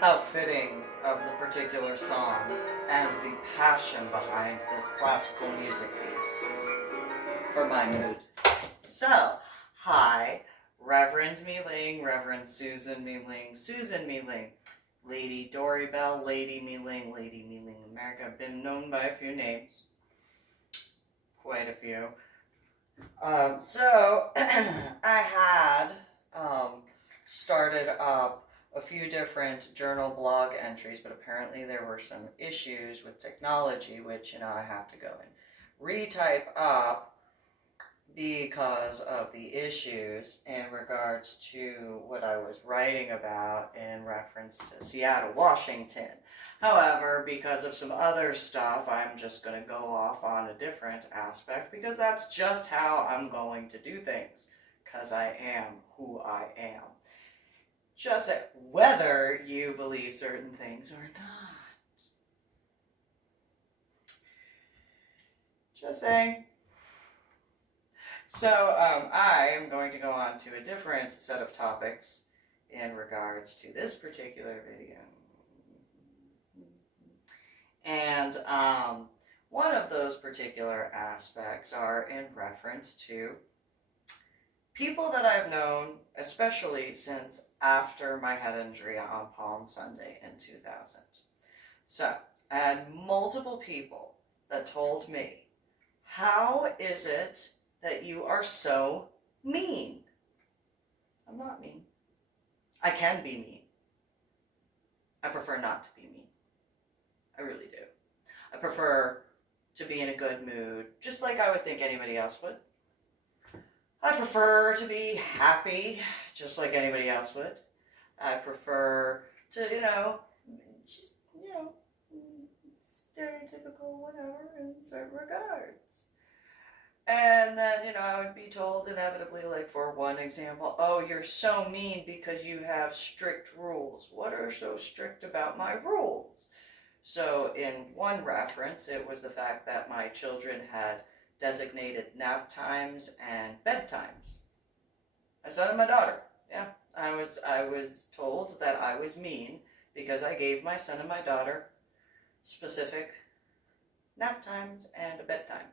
How fitting of the particular song and the passion behind this classical music piece for my mood. So, hi, Reverend MeeLing, Reverend Susan MeeLing, Lady Dori, Belle, Lady MeeLing America. I've been known by a few names, quite a few. I had started up a few different journal blog entries, but apparently there were some issues with technology, which, I have to go and retype up because of the issues in regards to what I was writing about in reference to Seattle, Washington. However, because of some other stuff, I'm just going to go off on a different aspect because that's just how I'm going to do things, because I am who I am. Just whether you believe certain things or not. Just saying. So I am going to go on to a different set of topics in regards to this particular video. And one of those particular aspects are in reference to people that I've known, especially since after my head injury on Palm Sunday in 2000. So, I had multiple people that told me, how is it that you are so mean? I'm not mean. I can be mean. I prefer not to be mean. I really do. I prefer to be in a good mood, just like I would think anybody else would. I prefer to be happy, just like anybody else would. I prefer to, just, stereotypical whatever in certain regards. And then, I would be told inevitably, like for one example, oh, you're so mean because you have strict rules. What are so strict about my rules? So in one reference, it was the fact that my children had designated nap times and bedtimes. My son and my daughter. Yeah, I was told that I was mean because I gave my son and my daughter specific nap times and a bedtime.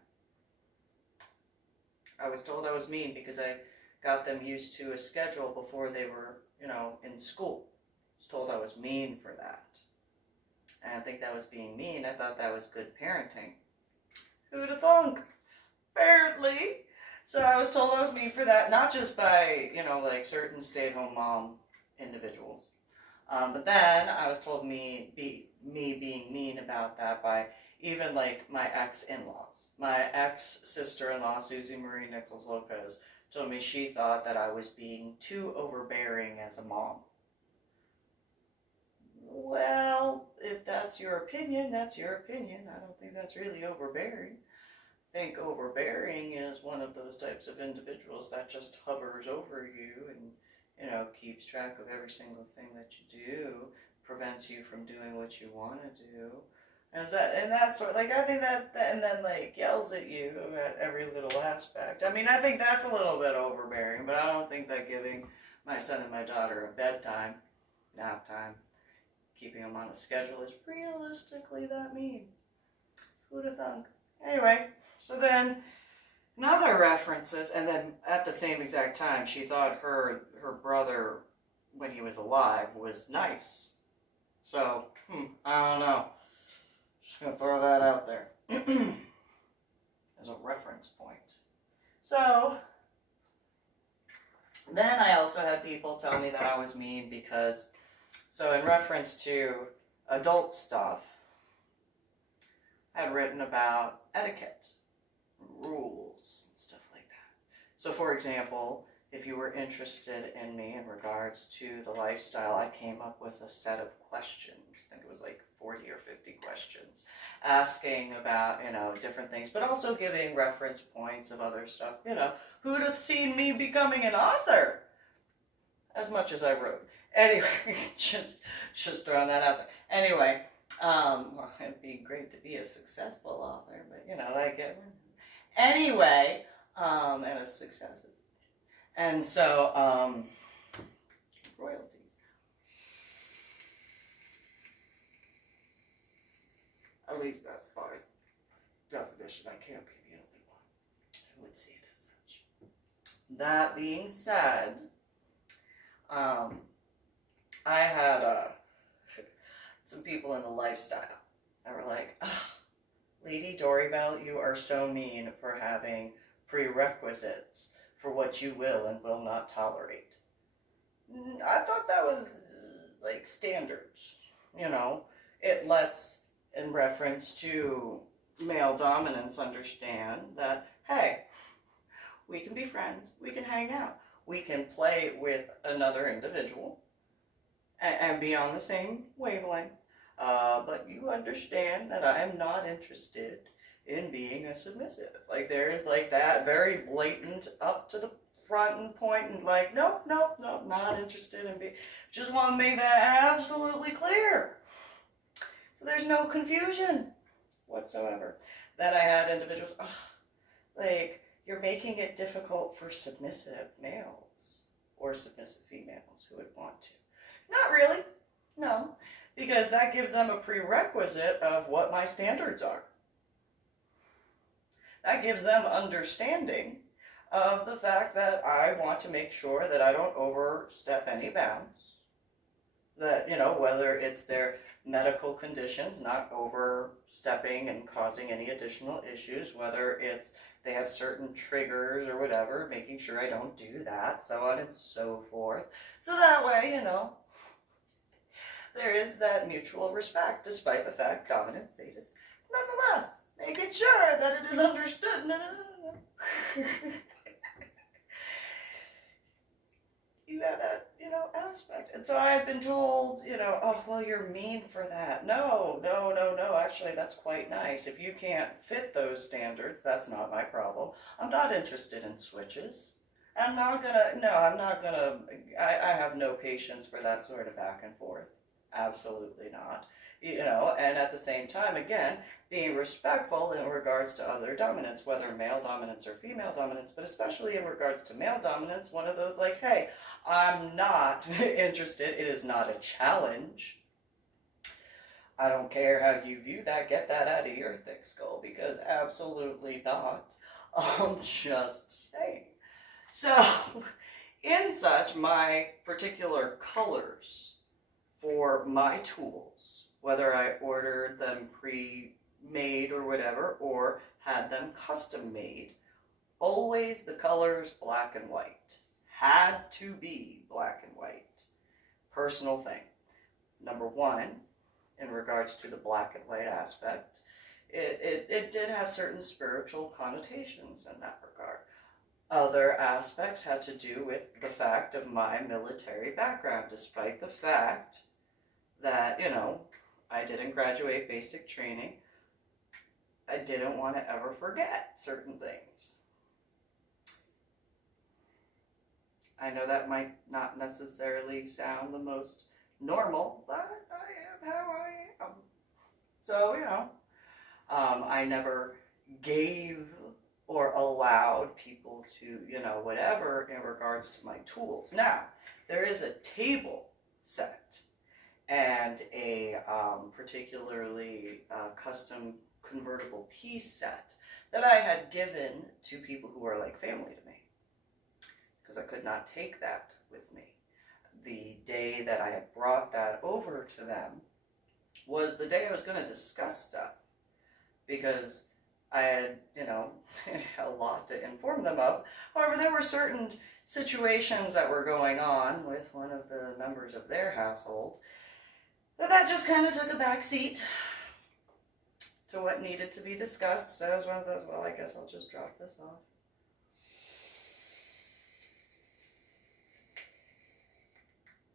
I was told I was mean because I got them used to a schedule before they were, in school. I was told I was mean for that. And I think that was being mean. I thought that was good parenting. Who'd have thunk? Apparently. So I was told I was mean for that, not just by, like certain stay-at-home mom individuals. But then I was told me being mean about that by even like my ex-in-laws. My ex-sister-in-law, Susie Marie Nichols Lopez, told me she thought that I was being too overbearing as a mom. Well, if that's your opinion, that's your opinion. I don't think that's really overbearing. I think overbearing is one of those types of individuals that just hovers over you and, keeps track of every single thing that you do, prevents you from doing what you want to do. And that sort, I think that, and then yells at you at every little aspect. I mean, I think that's a little bit overbearing, but I don't think that giving my son and my daughter a bedtime, nap time, keeping them on a schedule is realistically that mean. Who'd have thunk? Anyway, so then another references, and then at the same exact time, she thought her brother, when he was alive, was nice. So, I don't know. Just gonna throw that out there as a reference point. So, then I also had people tell me that I was mean because, so in reference to adult stuff, I had written about etiquette, rules, and stuff like that. So for example, if you were interested in me in regards to the lifestyle, I came up with a set of questions. I think it was like 40 or 50 questions, asking about, different things, but also giving reference points of other stuff. Who would have seen me becoming an author? As much as I wrote. Anyway, just throwing that out there. Anyway, well, it'd be great to be a successful author, but anyway, and a success. And so, royalties. Christian. I can't be the only one who would see it as such. That being said, I had some people in the lifestyle that were like, oh, Lady Dori Belle, you are so mean for having prerequisites for what you will and will not tolerate. I thought that was like standards, you know. It lets, in reference to male dominance, understand that, hey, we can be friends, we can hang out, we can play with another individual and be on the same wavelength. But you understand that I am not interested in being a submissive. Like, there is like that very blatant up to the front and point and like, nope, not interested in being, just want to make that absolutely clear. So there's no confusion whatsoever. Then I had individuals, oh, like, you're making it difficult for submissive males or submissive females who would want to. Not really, no. Because that gives them a prerequisite of what my standards are. That gives them understanding of the fact that I want to make sure that I don't overstep any bounds. That, you know, whether it's their medical conditions, not overstepping and causing any additional issues, whether it's they have certain triggers or whatever, making sure I don't do that, so on and so forth. So that way, you know, there is that mutual respect, despite the fact dominant sadist. Nonetheless, making sure that it is understood. No. You have that, you know, aspect. And so I've been told, you know, oh, well, you're mean for that. No. Actually, that's quite nice. If you can't fit those standards, that's not my problem. I'm not interested in switches. I have no patience for that sort of back and forth. Absolutely not. You know, and at the same time, again, being respectful in regards to other dominance, whether male dominance or female dominance, but especially in regards to male dominance, one of those like, hey, I'm not interested. It is not a challenge. I don't care how you view that. Get that out of your thick skull, because absolutely not. I'm just saying. So, in such, my particular colors for my tools, whether I ordered them pre-made or whatever, or had them custom made, always the colors black and white. Had to be black and white. Personal thing. Number one, in regards to the black and white aspect, it did have certain spiritual connotations in that regard. Other aspects had to do with the fact of my military background, despite the fact that, you know, I didn't graduate basic training. I didn't want to ever forget certain things. I know that might not necessarily sound the most normal, but I am how I am. So, you know, I never gave or allowed people to, you know, whatever in regards to my tools. Now, there is a table set and a particularly custom convertible piece set that I had given to people who are like family to me, because I could not take that with me. The day that I had brought that over to them was the day I was going to discuss stuff, because I had, you know, a lot to inform them of. However, there were certain situations that were going on with one of the members of their household that just kind of took a back seat to what needed to be discussed. So it was one of those, well, I guess I'll just drop this off.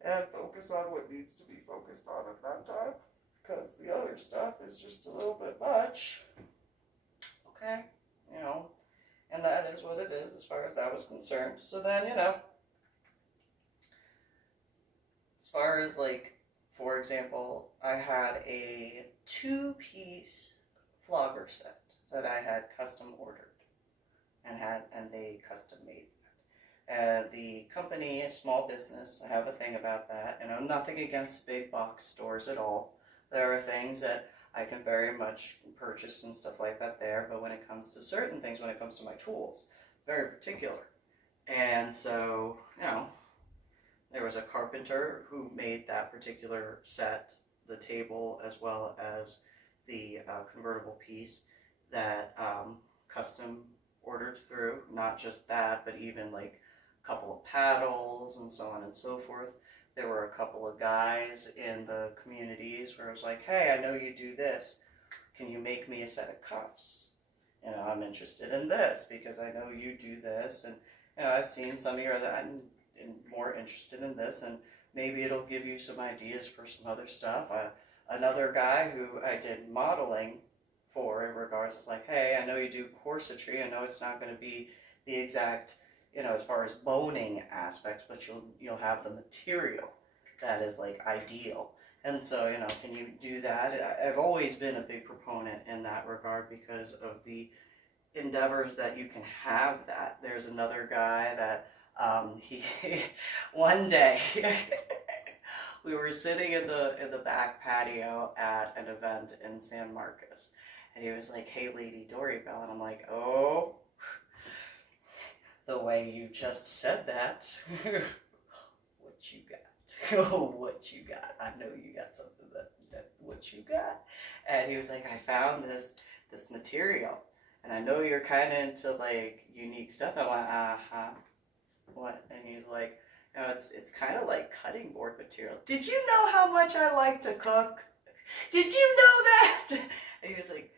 And focus on what needs to be focused on at that time, because the other stuff is just a little bit much. Okay, you know, and that is what it is as far as that was concerned. So then, you know, as far as like, for example, I had a 2-piece flogger set that I had custom ordered and they custom made. The company, a small business, I have a thing about that. You know, nothing against big box stores at all. There are things that I can very much purchase and stuff like that there, but when it comes to certain things, when it comes to my tools, very particular. And so, you know, there was a carpenter who made that particular set, the table as well as the convertible piece, that custom ordered through. Not just that, but even like a couple of paddles and so on and so forth. There were a couple of guys in the communities where I was like, hey, I know you do this. Can you make me a set of cuffs? You know, I'm interested in this because I know you do this. And, you know, I've seen some of your other, I'm more interested in this, and maybe it'll give you some ideas for some other stuff. Another guy who I did modeling for in regards is like, hey, I know you do corsetry. I know it's not going to be the exact, you know, as far as boning aspects, but you'll have the material that is like ideal. And so, you know, can you do that? I've always been a big proponent in that regard because of the endeavors that you can have that. There's another guy that he one day we were sitting in the back patio at an event in San Marcos, and he was like, hey, Lady Dori, Belle, and I'm like, oh, the way you just said that, what you got? Oh, what you got? I know you got something that what you got. And he was like, I found this material, and I know you're kind of into like unique stuff. I went, what? And he's like, no, it's kind of like cutting board material. Did you know how much I like to cook? Did you know that? And he was like,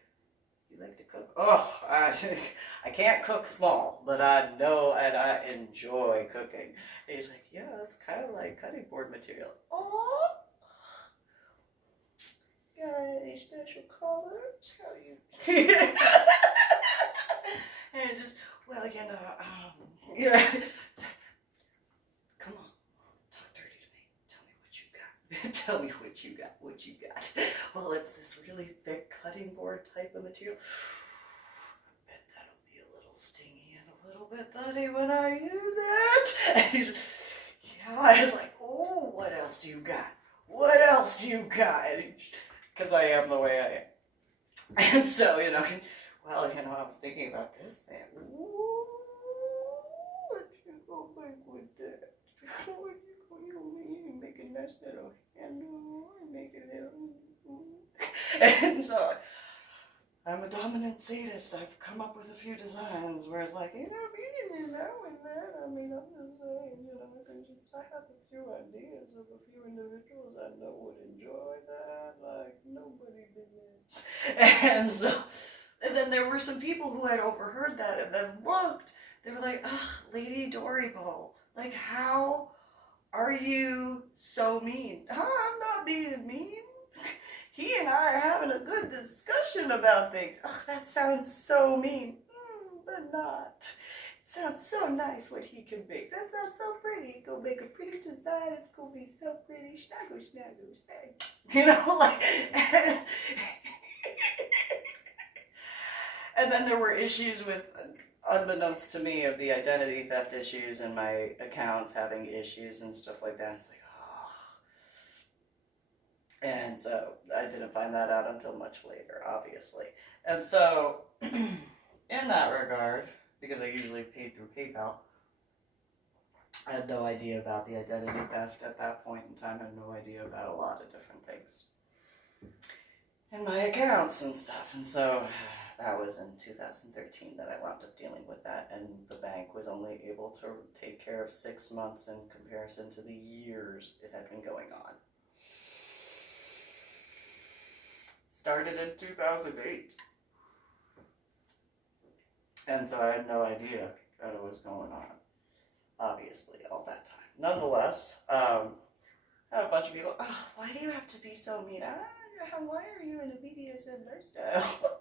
you like to cook? Oh, I can't cook small, but I know and I enjoy cooking. And he's like, yeah, that's kind of like cutting board material. Oh, got any special colors? How you? And it's just, well, you know, yeah. Come on, talk dirty to me. Tell me what you got. Tell me what you got. What you got? Well, it's this really thick cutting board type of material. I bet that'll be a little stingy and a little bit thuddy when I use it. And he just, yeah, I was like, oh, what else you got? What else you got? Because I am the way I am. And so, you know, well, you know, I was thinking about this thing. Ooh, what you gonna make with that? What you make a nice little handle and make it little. And so I'm a dominant sadist. I've come up with a few designs where it's like, you know, you didn't know in that. I mean, I'm just saying, you know, I have a few ideas of a few individuals I know would enjoy that, like nobody did this. And so, and then there were some people who had overheard that and then looked. They were like, ugh, Lady Dori Belle, like, how are you so mean? Huh, I'm not being mean. He and I are having a good discussion about things. Ugh, that sounds so mean. But not. It sounds so nice what he can make. That sounds so pretty. He gonna make a pretty design. It's gonna be so pretty. Snaggle, snaggle, snaggle. You know, like... And then there were issues with, unbeknownst to me, of the identity theft issues and my accounts having issues and stuff like that. It's like, oh. And so I didn't find that out until much later, obviously. And so, in that regard, because I usually paid through PayPal, I had no idea about the identity theft at that point in time. I had no idea about a lot of different things in my accounts and stuff. And so that was in 2013 that I wound up dealing with that, and the bank was only able to take care of 6 months in comparison to the years it had been going on. Started in 2008. And so I had no idea that it was going on, obviously, all that time. Nonetheless, I had a bunch of people, oh, why do you have to be so mean? Why are you in a BDSM lifestyle?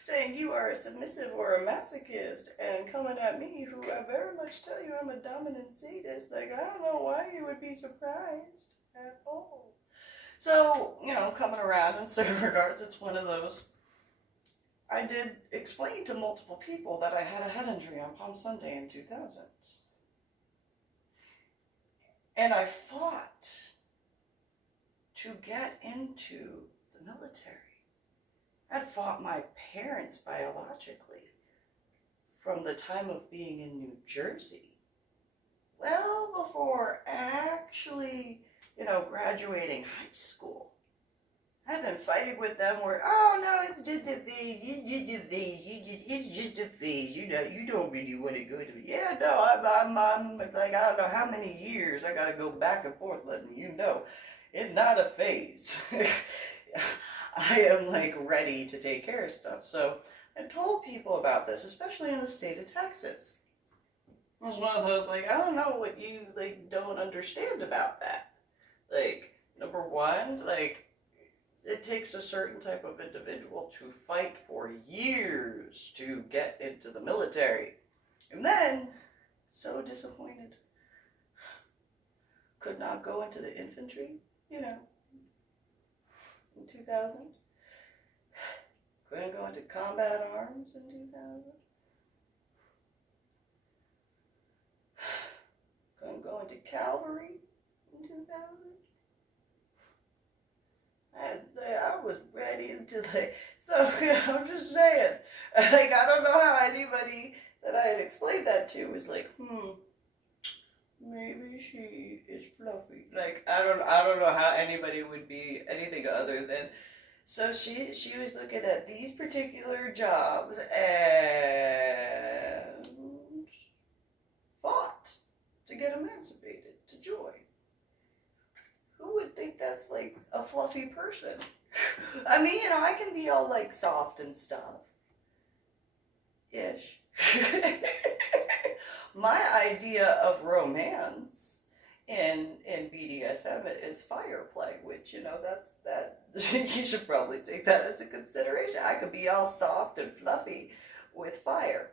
Saying you are a submissive or a masochist, and coming at me, who I very much tell you I'm a dominant sadist. Like, I don't know why you would be surprised at all. So, you know, coming around in certain regards, it's one of those. I did explain to multiple people that I had a head injury on Palm Sunday in 2000. And I fought to get into the military. I'd fought my parents biologically from the time of being in New Jersey. Well before actually, graduating high school. I've been fighting with them where, oh no, it's just a phase, it's just a phase, you don't really want to go to, yeah, no, I'm like, I don't know how many years I gotta go back and forth letting you know, it's not a phase. I am like ready to take care of stuff. So I told people about this, especially in the state of Texas. It was one of those, like, I don't know what you, like, don't understand about that. Like, number one, like, it takes a certain type of individual to fight for years to get into the military. And then, so disappointed. Could not go into the infantry, in 2000. Couldn't go into combat arms in 2000. Couldn't go into calvary in 2000. I was ready to, like, so I'm just saying, like, I don't know how anybody that I had explained that to was like, maybe she is fluffy. Like, I don't know how anybody would be anything other than, so she was looking at these particular jobs and fought to get emancipated, to join. Who would think that's like a fluffy person? I mean, I can be all like soft and stuff. Ish. My idea of romance in BDSM is fire play, which, you should probably take that into consideration. I could be all soft and fluffy with fire.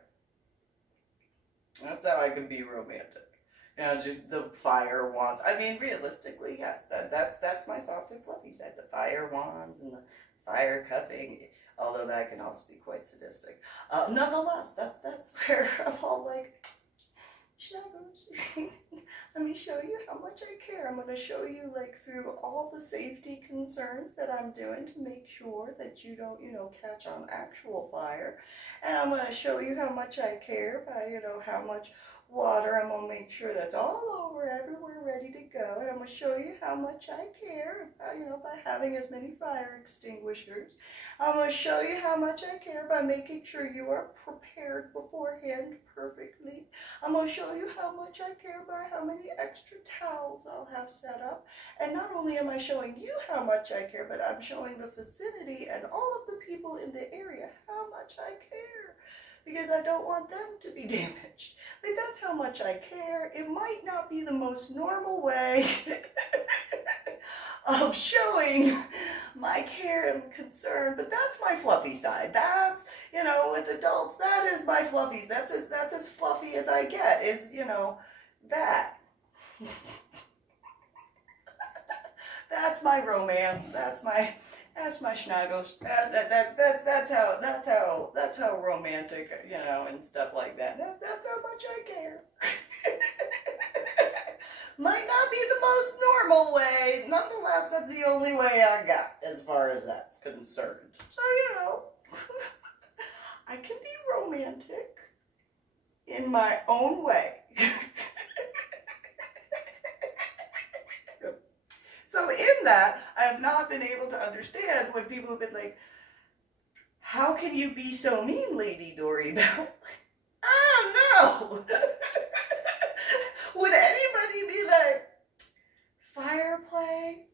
That's how I can be romantic. The fire wands. I mean, realistically, yes, that's my soft and fluffy side. The fire wands and the fire cupping, although that can also be quite sadistic. Nonetheless, that's where I'm all like, Schnuggles, let me show you how much I care. I'm going to show you, like, through all the safety concerns that I'm doing to make sure that you don't, catch on actual fire. And I'm going to show you how much I care by, how much water. I'm going to make sure that's all over, everywhere, ready to go. And I'm going to show you how much I care, by having as many fire extinguishers. I'm going to show you how much I care by making sure you are prepared beforehand perfectly. I'm going to show you how much I care by how many extra towels I'll have set up. And not only am I showing you how much I care, but I'm showing the vicinity and all of the people in the area how much I care. Because I don't want them to be damaged. Like, that's how much I care. It might not be the most normal way of showing my care and concern, but that's my fluffy side. That's, with adults, that is my fluffies. That's as fluffy as I get, is, that. That's my romance. That's my schnaggles. That's how romantic, and stuff like that. That's how much I care. Might not be the most normal way. Nonetheless, that's the only way I got as far as that's concerned. So, I can be romantic in my own way. So in that, I have not been able to understand when people have been like, how can you be so mean, Lady Dori, Belle? I don't know. Would anybody be like, fire play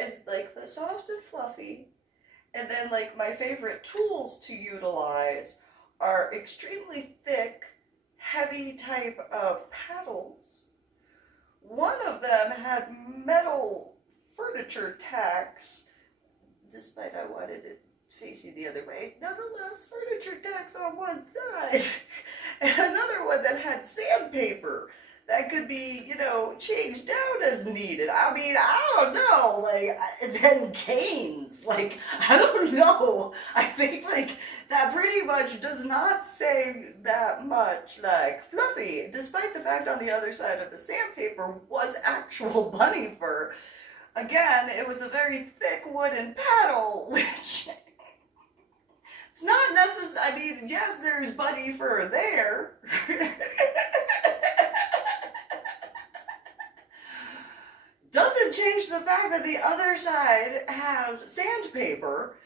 is like the soft and fluffy, and then like my favorite tools to utilize are extremely thick, heavy type of paddles. One of them had metal furniture tacks, despite I wanted it facing the other way. Nonetheless, furniture tacks on one side. And another one that had sandpaper that could be, changed down as needed. I mean, I don't know, like, and then canes, like, I don't know. I think, like, that pretty much does not say that much, like, fluffy, despite the fact on the other side of the sandpaper was actual bunny fur. again, it was a very thick wooden paddle, which it's not necessary. I mean, yes, there's buddy fur there. Doesn't change the fact that the other side has sandpaper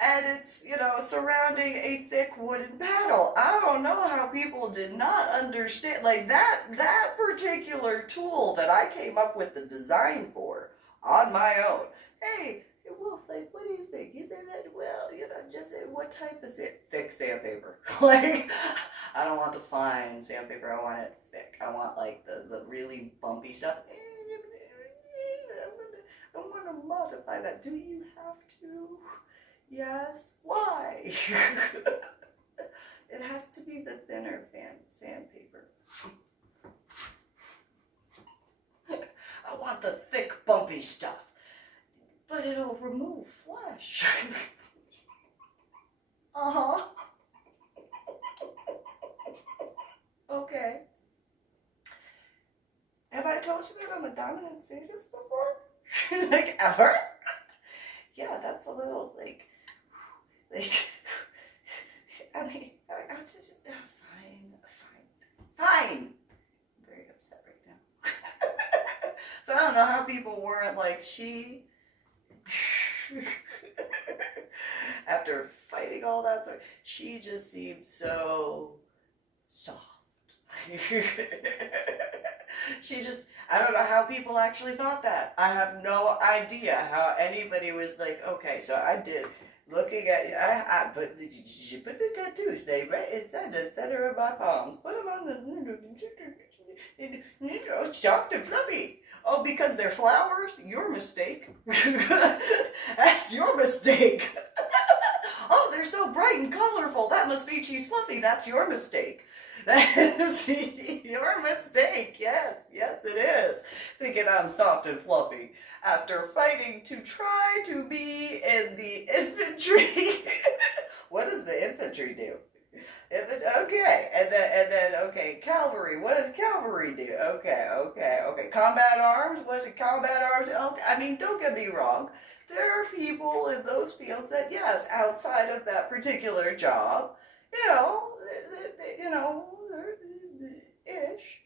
and it's, you know, surrounding a thick wooden paddle. I don't know how people did not understand, like that particular tool that I came up with the design for on my own. Hey, Wolf, like, what do you think? You think that, well, you know, just what type is it? Thick sandpaper. Like, I don't want the fine sandpaper. I want it thick. I want, like, the really bumpy stuff. I want to modify that. Do you have to? Yes. Why? It has to be the thinner sandpaper. I want the thick, bumpy stuff. But it'll remove flesh. Uh-huh. Okay. Have I told you that I'm a dominant sadist before? Like, ever? Yeah, that's a little, like, I mean, I'm just, fine. I'm very upset right now. So I don't know how people weren't like, she, after fighting all that, so she just seemed so soft. She just, I don't know how people actually thought that. I have no idea how anybody was like, okay, so I did, looking at you, I put the tattoos, they right inside the center of my palms. Put them on the, soft and fluffy. Oh, because they're flowers? Your mistake. That's your mistake. Oh, they're so bright and colorful. That must be she's fluffy. That's your mistake. That is your mistake. Yes, it is. Thinking I'm soft and fluffy after fighting to try to be in the infantry. What does the infantry do? Okay, and then okay, calvary. What does calvary do? Okay. Combat arms. What is it? Combat arms. Okay. I mean, don't get me wrong. There are people in those fields that, yes, outside of that particular job, you know, ish.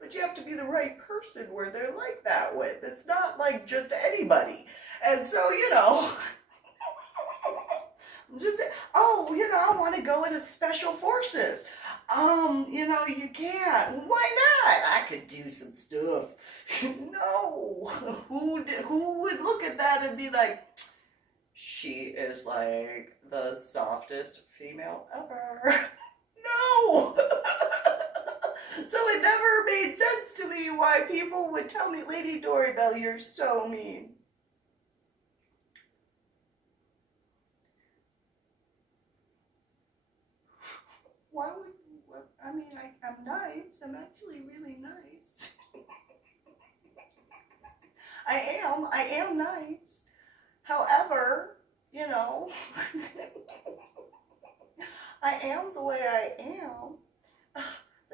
But you have to be the right person where they're like that with. It's not like just anybody. And so, you know, just, oh, you know, I want to go into special forces. You know, you can't. Why not? I could do some stuff. No. Who would look at that and be like, she is like the softest female ever? No. So it never made sense to me why people would tell me, Lady Dori, Belle, you're so mean. Why would, I mean, I'm nice. I'm actually really nice. I am nice. However, you know, I am the way I am.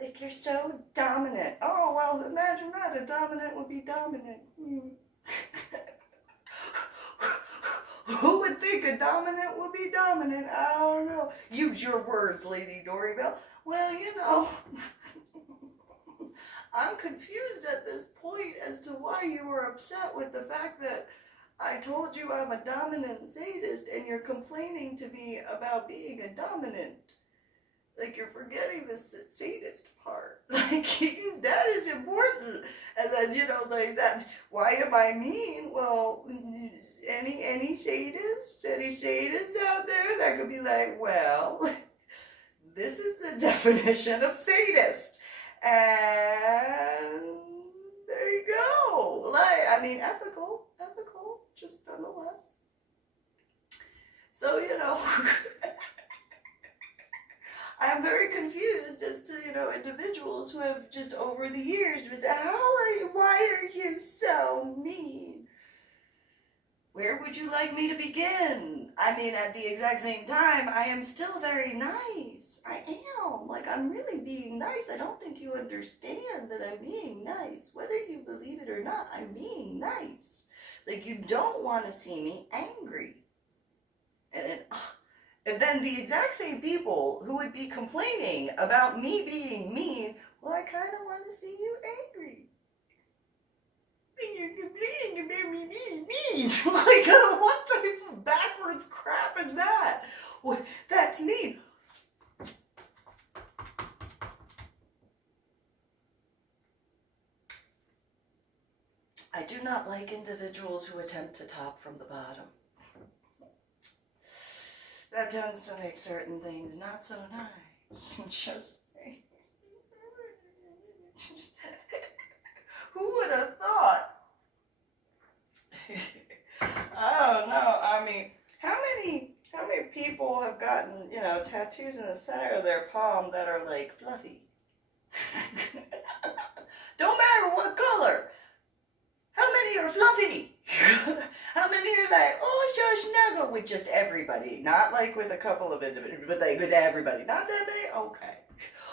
Like, you're so dominant. Oh, well, imagine that. A dominant would be dominant. Who would think a dominant would be dominant? I don't know. Use your words, Lady Dori Belle. Well, you know, I'm confused at this point as to why you were upset with the fact that I told you I'm a dominant sadist and you're complaining to me about being a dominant. Like, you're forgetting the sadist part. Like, that is important. And then, you know, like that, why am I mean? Well, any sadists out there that could be like, well, this is the definition of sadist. And there you go. Like, I mean, ethical, just nonetheless. So, you know, I'm very confused as to, you know, individuals who have just over the years just, why are you so mean? Where would you like me to begin? I mean, at the exact same time, I am still very nice. I am. Like, I'm really being nice. I don't think you understand that I'm being nice. Whether you believe it or not, I'm being nice. Like, you don't want to see me angry. And then the exact same people who would be complaining about me being mean, well, I kind of want to see you angry. You're complaining about me being mean. Like, what type of backwards crap is that? Well, that's mean. I do not like individuals who attempt to top from the bottom. That tends to make certain things not so nice. Just who would have thought? I don't know. I mean, how many people have gotten, tattoos in the center of their palm that are like fluffy? Don't matter what color. How many are fluffy? How many are like, oh, so snuggle with just everybody? Not like with a couple of individuals, but like with everybody. Not that many? Okay.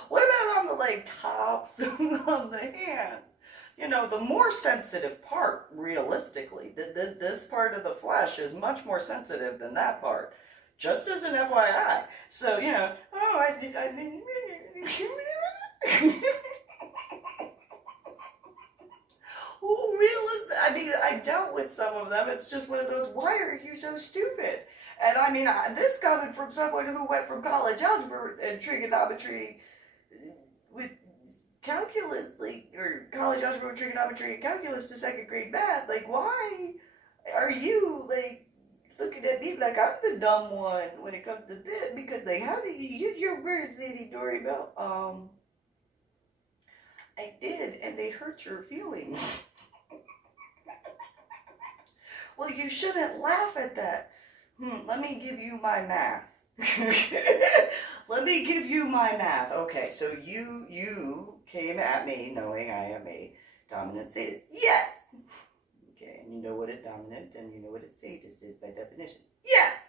What about on the like tops of the hand? The more sensitive part, realistically, this part of the flesh is much more sensitive than that part. Just as an FYI. So, who real is that? I mean, I dealt with some of them. It's just one of those, why are you so stupid? And I mean, this coming from someone who went from college algebra and trigonometry with calculus, or college algebra, trigonometry, and calculus to second grade math. Like, why are you, looking at me like I'm the dumb one when it comes to this? Because, how do you use your words, Lady Dori, Belle? I did, and they hurt your feelings. Well, you shouldn't laugh at that. Let me give you my math. Let me give you my math. Okay, so you came at me knowing I am a dominant sadist. Yes! Okay, and you know what a dominant and you know what a sadist is by definition. Yes!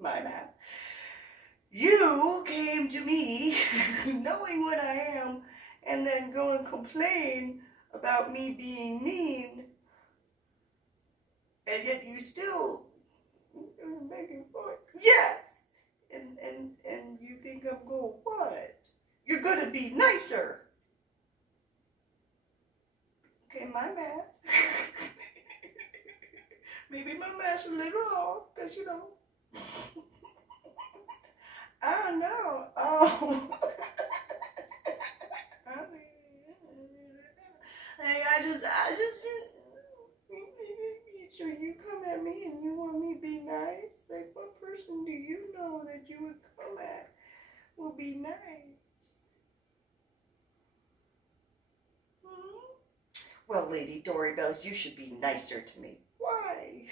My math. You came to me knowing what I am and then go and complain about me being mean, and yet you still making fun. Yes! And you think I'm going, what? You're gonna be nicer. Okay, my math. Maybe my math's a little off, because I don't know. I just, so you come at me and you want me to be nice? Like, what person do you know that you would come at will be nice? Well, Lady Dori, Belle, you should be nicer to me. Why?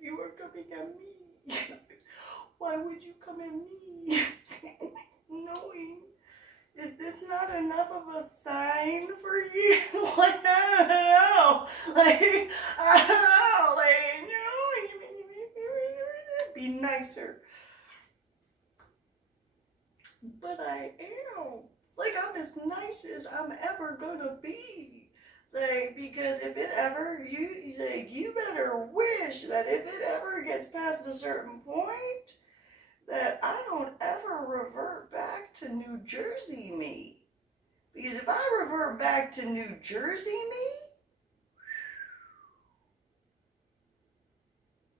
You are coming at me. Why would you come at me? Knowing, is this not enough of a sign for you? Like, I don't know. I don't know. Be nicer. But I am. I'm as nice as I'm ever gonna be. Because if it ever, you better wish that if it ever gets past a certain point, that I don't ever revert back to New Jersey me. Because if I revert back to New Jersey me,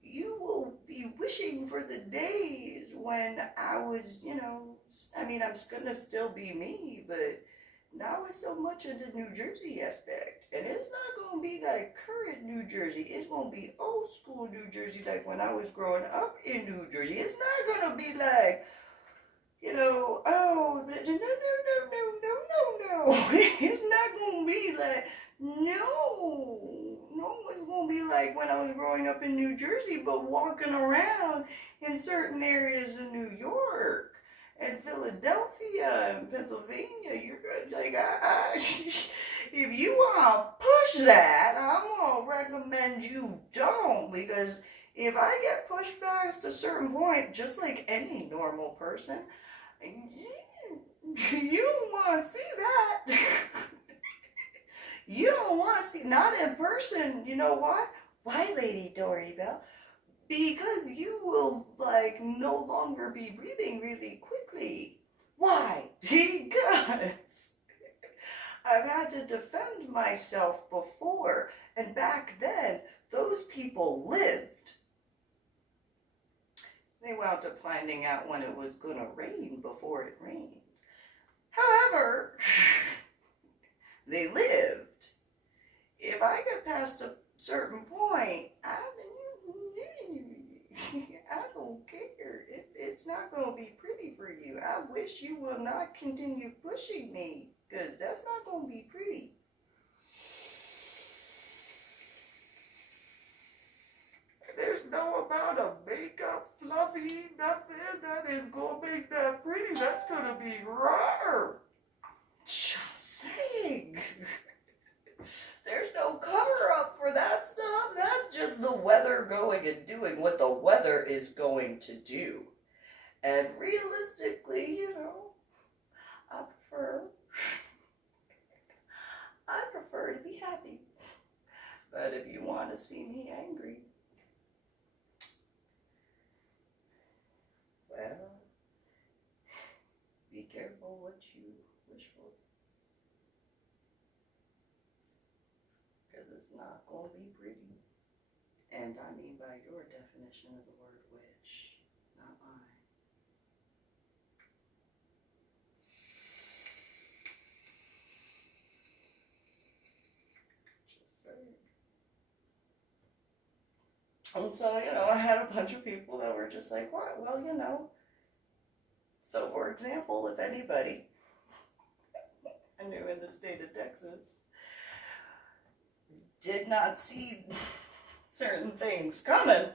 you will be wishing for the days when I was, I'm gonna still be me, but not with so much of the New Jersey aspect. And it's not gonna be like current New Jersey. It's gonna be old school New Jersey, like when I was growing up in New Jersey. It's not gonna be like, no. It's not gonna be like, no, it's gonna be like when I was growing up in New Jersey, but walking around in certain areas of New York and Philadelphia Philadelphia and Pennsylvania, you're good. Like, if you want to push that, I'm going to recommend you don't, because if I get pushed past a certain point, just like any normal person, you don't want to see that. You don't want to see, not in person. You know why? Why, Lady Dori Belle? Because you will, like, no longer be breathing really quickly. Why? Because I've had to defend myself before, and back then, those people lived. They wound up finding out when it was going to rain before it rained. However, they lived. If I get past a certain point, I don't care. It's not going to be pretty for you. I wish you will not continue pushing me, because that's not going to be pretty. There's no amount of makeup, fluffy, nothing that is going to make that pretty. That's going to be raw. Just saying. There's no cover up for that stuff. That's just the weather going and doing what the weather is going to do. And realistically, you know, I prefer to be happy. But if you want to see me angry, well, be careful what you wish for. Because it's not going to be pretty. And I mean by your definition of the word wish, not mine. Just saying. And so, you know, I had a bunch of people that were just like, what? Well, you know. So, for example, if anybody I knew in the state of Texas did not see certain things coming,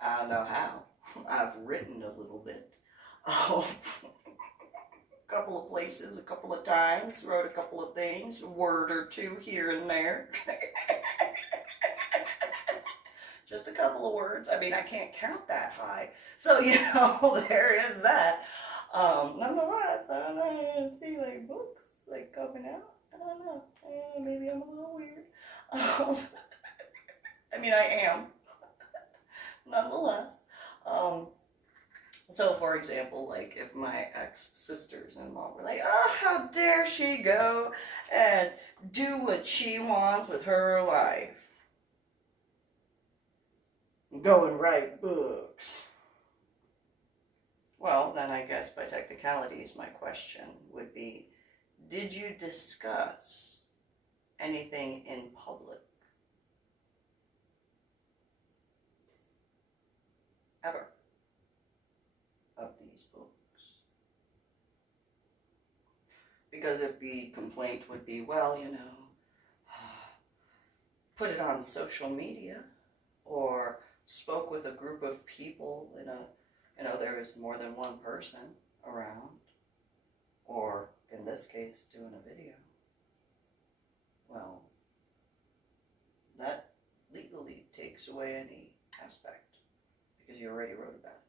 I don't know how. I've written a little bit. A couple of places, a couple of times, wrote a couple of things, a word or two here and there. Just a couple of words. I mean, I can't count that high. So, you know, there is that. Nonetheless, I don't know, I didn't see, like, books, like, coming out. I don't know. Maybe I'm a little weird. I mean, I am. Nonetheless. So, for example, like, if my ex-sisters-in-law were like, oh, how dare she go and do what she wants with her life. Go and write books. Well, then I guess by technicalities, my question would be, did you discuss anything in public? Ever? Of these books? Because if the complaint would be, well, you know, put it on social media, or spoke with a group of people in a, you know, there is more than one person around, or in this case, doing a video. Well, that legally takes away any aspect, because you already wrote about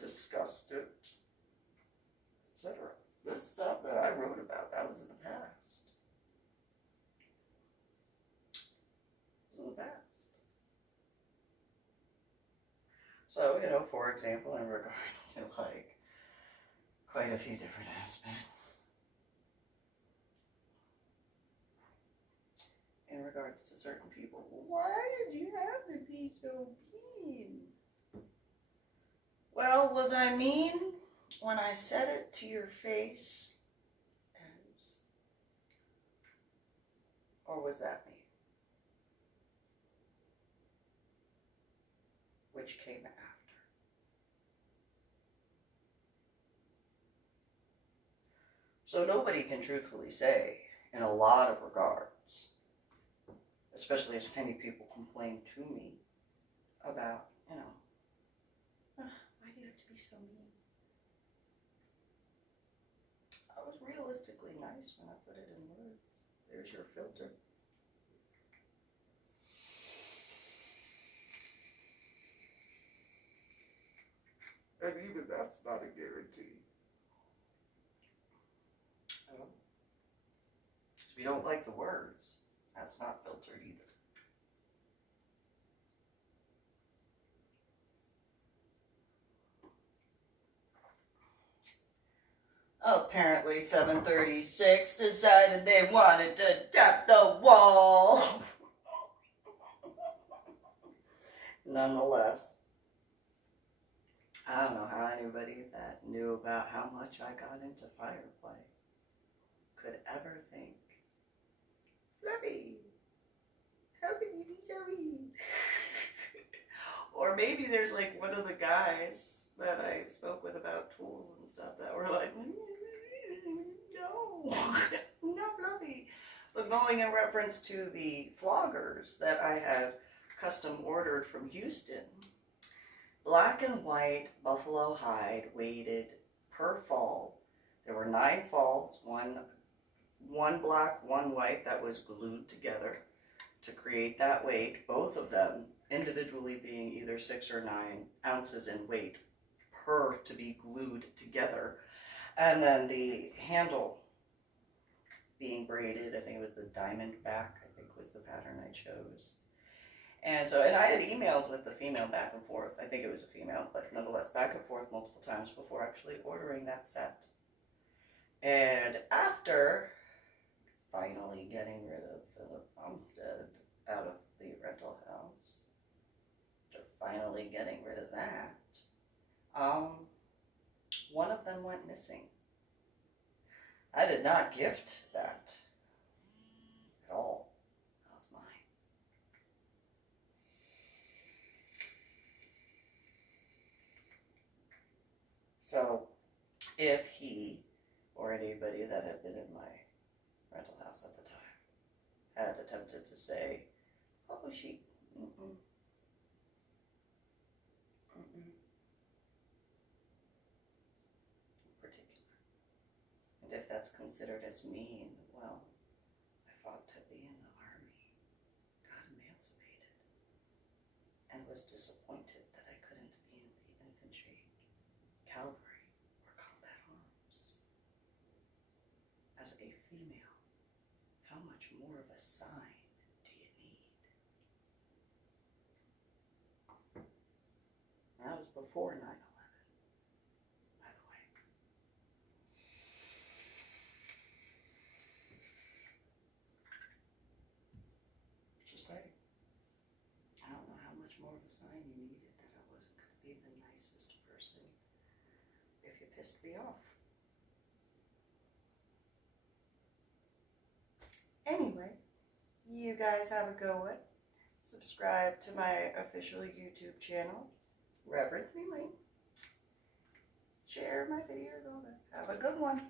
it. Discussed it, etc. This stuff that I wrote about, that was in the past. In the past. So, you know, for example, in regards to, like, quite a few different aspects. In regards to certain people, why did you have to be so mean? Well, was I mean when I said it to your face? Or was that me? Which came after. So nobody can truthfully say, in a lot of regards, especially as many people complain to me about, you know, be so mean. I was realistically nice when I put it in words. There's your filter. And even that's not a guarantee. Oh. If you don't like the words, that's not filtered either. Apparently 736 decided they wanted to tap the wall. Nonetheless, I don't know how anybody that knew about how much I got into fire play could ever think, Fluffy, how can you be so mean? Or maybe there's like one of the guys that I spoke with about tools and stuff that were like, no, not Fluffy. But going in reference to the floggers that I had custom ordered from Houston, black and white buffalo hide weighted per fall. There were 9 falls, one black, one white that was glued together to create that weight, both of them individually being either 6 or 9 ounces in weight per to be glued together. And then the handle being braided, I think it was the diamond back, I think was the pattern I chose. And so, and I had emailed with the female back and forth, I think it was a female, but nonetheless back and forth multiple times before actually ordering that set. And after finally getting rid of Philip Armstead out of the rental house, after finally getting rid of that, one of them went missing. I did not gift that at all. That was mine. So, if he or anybody that had been in my rental house at the time had attempted to say, oh, she, particular. And if that's considered as mean, well, I fought to be in the army, got emancipated, and was disappointed that I couldn't be in the infantry, calvary, or combat arms. As a female, how much more of a sign do you need? And that was before 9/11, by the way. Just saying. I don't know how much more of a sign you needed that I wasn't going to be the nicest person if you pissed me off. Anyway, you guys have a good one. Subscribe to my official YouTube channel, Reverend MeeLing. Share my videos, all that. Have a good one.